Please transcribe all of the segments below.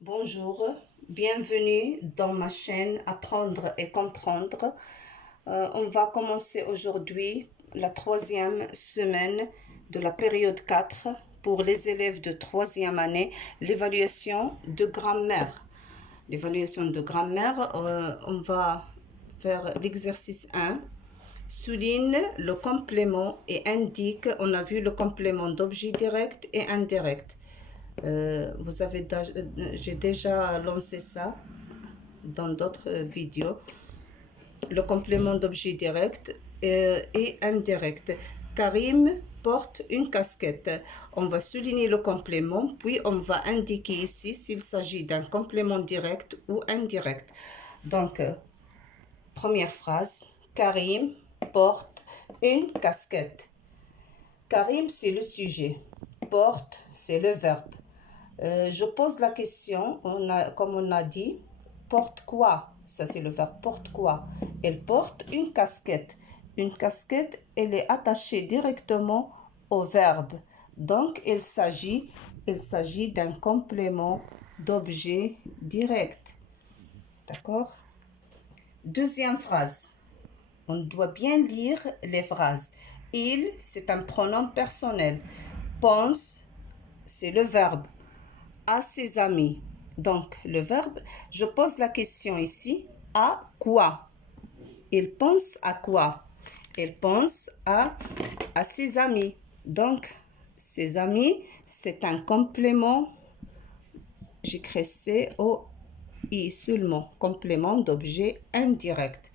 Bonjour, bienvenue dans ma chaîne Apprendre et comprendre. On va commencer aujourd'hui la troisième semaine de la période 4 pour les élèves de troisième année, l'évaluation de grammaire. L'évaluation de grammaire, on va faire l'exercice 1. Souligne le complément et indique, on a vu le complément d'objet direct et indirect. J'ai déjà lancé ça dans d'autres vidéos. Le complément d'objet direct et indirect. Karim porte une casquette. On va souligner le complément, puis on va indiquer ici s'il s'agit d'un complément direct ou indirect. Donc, première phrase, Karim porte une casquette. Karim, c'est le sujet. Porte, c'est le verbe. Je pose la question, comme on a dit, porte quoi? Ça, c'est le verbe porte quoi? Elle porte une casquette. Une casquette, elle est attachée directement au verbe. Donc, il s'agit d'un complément d'objet direct. D'accord? Deuxième phrase. On doit bien lire les phrases. Il, c'est un pronom personnel. Pense, c'est le verbe. À ses amis. Donc, le verbe, je pose la question ici, à quoi? Il pense à quoi? Il pense à ses amis. Donc, ses amis, c'est un complément, j'écris C-O-I seulement, complément d'objet indirect.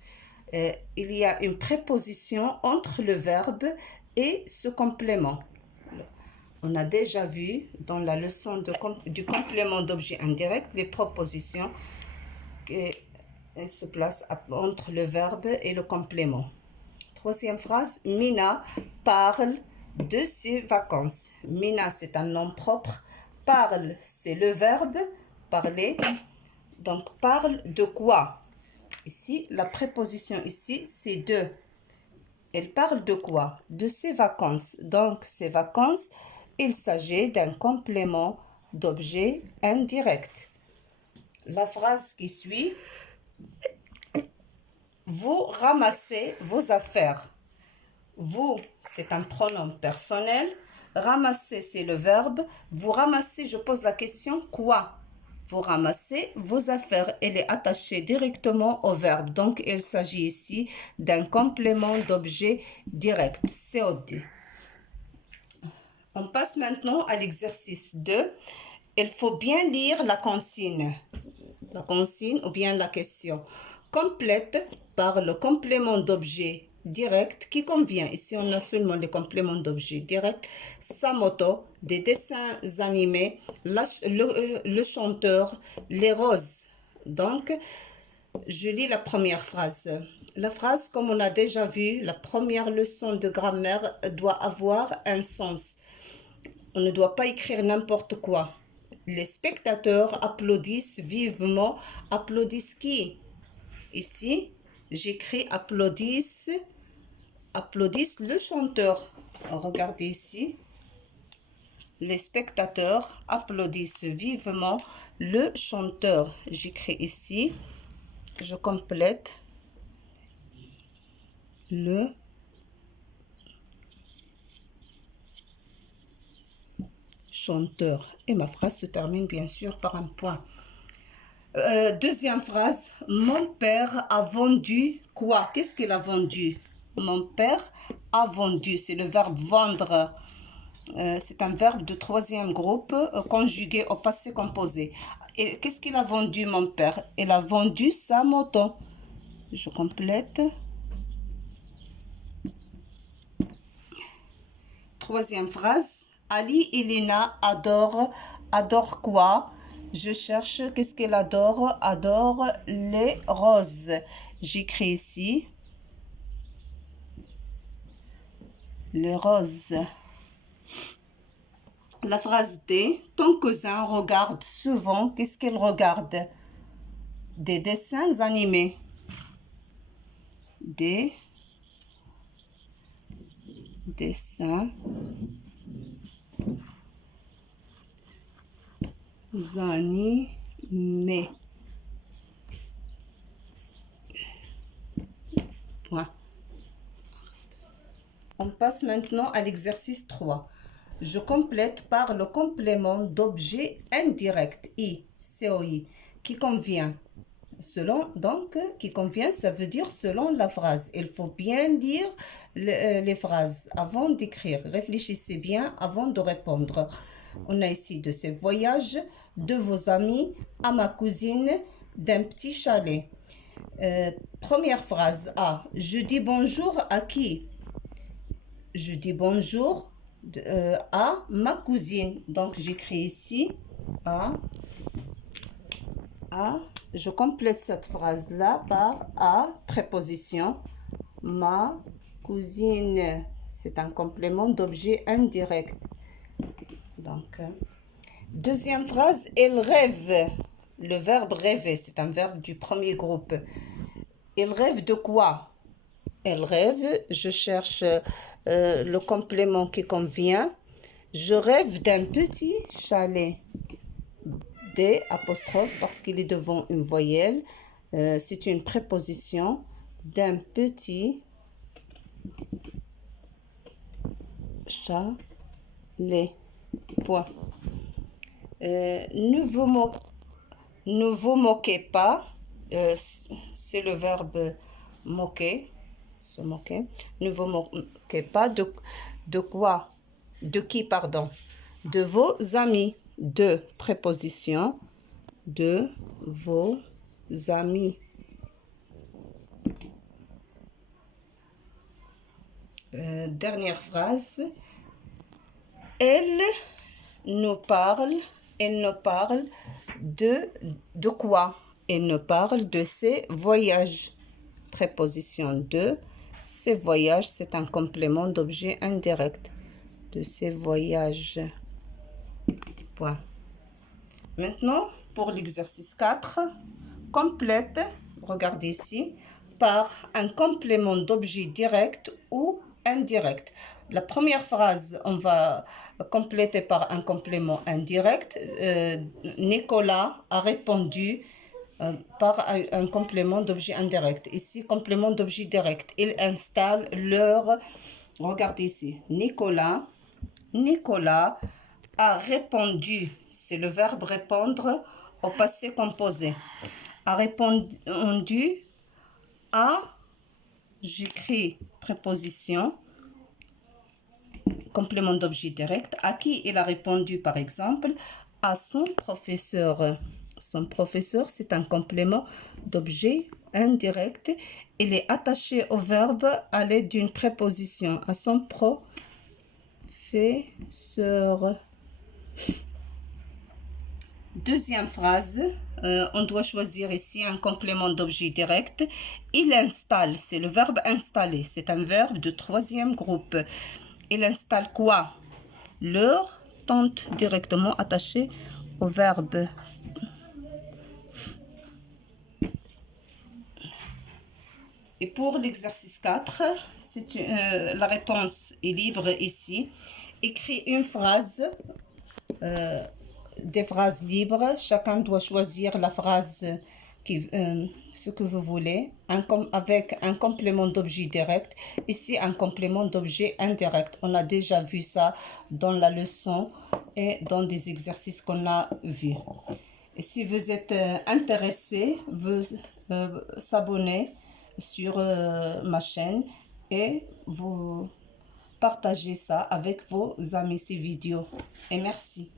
Il y a une préposition entre le verbe et ce complément. On a déjà vu dans la leçon du complément d'objet indirect les propositions qui se placent entre le verbe et le complément. Troisième phrase, Mina parle de ses vacances. Mina, c'est un nom propre. Parle, c'est le verbe parler. Donc, parle de quoi? Ici, la préposition ici, c'est de. Elle parle de quoi? De ses vacances. Donc, ses vacances, il s'agit d'un complément d'objet indirect. La phrase qui suit, vous ramassez vos affaires. Vous, c'est un pronom personnel. Ramasser, c'est le verbe. Vous ramassez, je pose la question, quoi? Vous ramassez vos affaires. Elle est attachée directement au verbe. Donc, il s'agit ici d'un complément d'objet direct, COD. On passe maintenant à l'exercice 2. Il faut bien lire la consigne ou bien la question. Complète par le complément d'objet direct qui convient. Ici, on a seulement le complément d'objet direct. Sa moto, des dessins animés, le chanteur, les roses. Donc, je lis la première phrase. La phrase, comme on a déjà vu, la première leçon de grammaire doit avoir un sens. On ne doit pas écrire n'importe quoi. Les spectateurs applaudissent vivement. Applaudissent qui? Ici, j'écris applaudissent le chanteur. Regardez ici. Les spectateurs applaudissent vivement le chanteur. J'écris ici. Je complète le chanteur. Et ma phrase se termine bien sûr par un point. Deuxième phrase, mon père a vendu quoi? Qu'est-ce qu'il a vendu? Mon père a vendu, c'est le verbe vendre. C'est un verbe de troisième groupe conjugué au passé composé. Et qu'est-ce qu'il a vendu, mon père? Il a vendu sa moto. Je complète. Troisième phrase, Ali et Lina adorent quoi? Je cherche, qu'est-ce qu'elle adore? Adore les roses. J'écris ici les roses. La phrase D, ton cousin regarde souvent, qu'est-ce qu'il regarde? Des dessins animés. Des dessins animés. mais. Point. On passe maintenant à l'exercice 3. Je complète par le complément d'objet indirect, I, COI, qui convient. Selon, donc, qui convient, ça veut dire selon la phrase. Il faut bien lire les phrases avant d'écrire. Réfléchissez bien avant de répondre. On a ici de ces voyages, de vos amis, à ma cousine, d'un petit chalet. Première phrase A. Je dis bonjour à qui? Je dis bonjour à ma cousine. Donc j'écris ici à. Je complète cette phrase-là par à, préposition. Ma cousine, c'est un complément d'objet indirect. Donc, deuxième phrase, elle rêve. Le verbe rêver, c'est un verbe du premier groupe. Elle rêve de quoi? Elle rêve, je cherche le complément qui convient. Je rêve d'un petit chalet. D apostrophe parce qu'il est devant une voyelle. C'est une préposition d'un petit chalet. Point. Ne vous moquez pas. C'est le verbe moquer. Se moquer. Ne vous moquez pas de quoi? De qui, pardon? De vos amis. De préposition. De vos amis. Dernière phrase. Elle nous parle de quoi? Elle nous parle de ses voyages. Préposition de. Ces voyages, c'est un complément d'objet indirect. De ces voyages. Point. Maintenant, pour l'exercice 4, complète, regardez ici, par un complément d'objet direct ou indirect. La première phrase, on va compléter par un complément indirect. Nicolas a répondu par un complément d'objet indirect. Ici, complément d'objet direct. Ils installent leur... Regardez ici. Nicolas a répondu. C'est le verbe répondre au passé composé. A répondu à... J'écris préposition. Complément d'objet direct. À qui il a répondu, par exemple? À son professeur. Son professeur, c'est un complément d'objet indirect. Il est attaché au verbe à l'aide d'une préposition. À son professeur. Deuxième phrase, on doit choisir ici un complément d'objet direct. Il installe, c'est le verbe installer. C'est un verbe de troisième groupe. Il installe quoi? Leur tente directement attaché au verbe. Et pour l'exercice 4, la réponse est libre ici. Écris une phrase, des phrases libres. Chacun doit choisir la phrase ce que vous voulez, avec un complément d'objet direct. Ici, un complément d'objet indirect. On a déjà vu ça dans la leçon et dans des exercices qu'on a vus. Et si vous êtes intéressé, vous s'abonner sur ma chaîne et vous partagez ça avec vos amis, ces vidéos. Et merci.